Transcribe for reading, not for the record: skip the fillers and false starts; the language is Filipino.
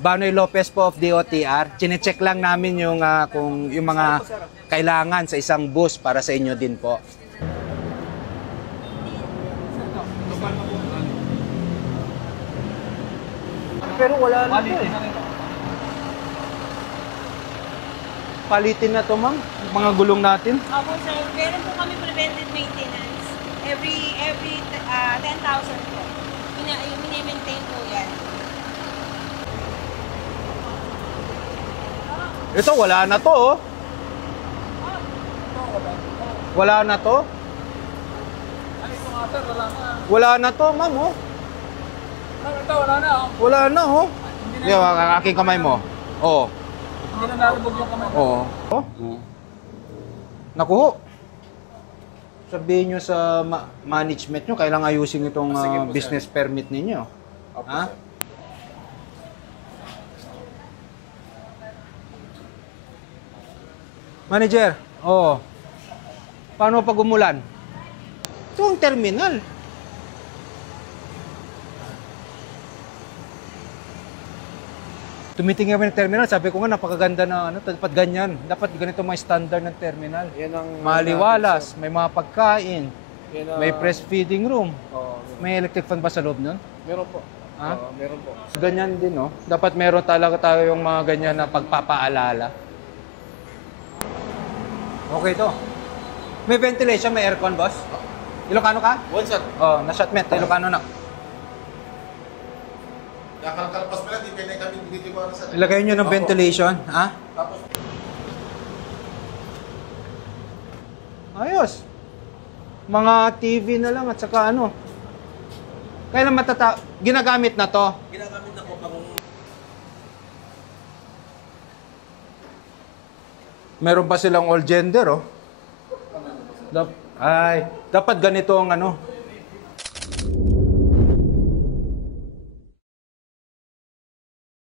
Banoy Lopez po of DOTR. Chinecheck lang namin yung kung yung mga kailangan sa isang bus para sa inyo din po. Pero wala na to eh. Palitin na to, ma'am. Mga gulong natin. Opo, sir. Meron po kami preventive maintenance. Every 10,000 po. Mini-maintain po yan. Ito, wala na to, oh. Wala na to. Wala na to, ma'am, oh. Ito, wala na, oh. Wala na, oh. Hindi, aking kamay mo. Oh. Hindi na nalubog yung kamay. Oo. Oh. Naku. Sabihin nyo sa management nyo, kailangan ayusin itong business permit ninyo. Ha? Manager, paano pag umulan? Ito ang terminal. Tumitingin kami ng terminal, sabi ko nga napakaganda na dapat ganyan. Dapat ganito mga standard ng terminal. Yan ang maliwalas, may mga pagkain, may breastfeeding room. Oh, May electric fan ba sa loob nun? meron po. Ha? Meron po. Ganyan din, no? Dapat meron talaga tayo yung mga ganyan na pagpapaalala. Okay to. May ventilation, may aircon, boss? Ilocano ka? One shot. Oh, na-shotmet. Ilocano na. Nakakalpas pala, di kaya kami binitiwala sa... Ilagay nyo ng ventilation, ha? Tapos, Ayos. Mga TV na lang at saka ano. Kailan ginagamit na to? ginagamit na po pang... Meron pa silang all gender, oh. Dapat ganito ang ano.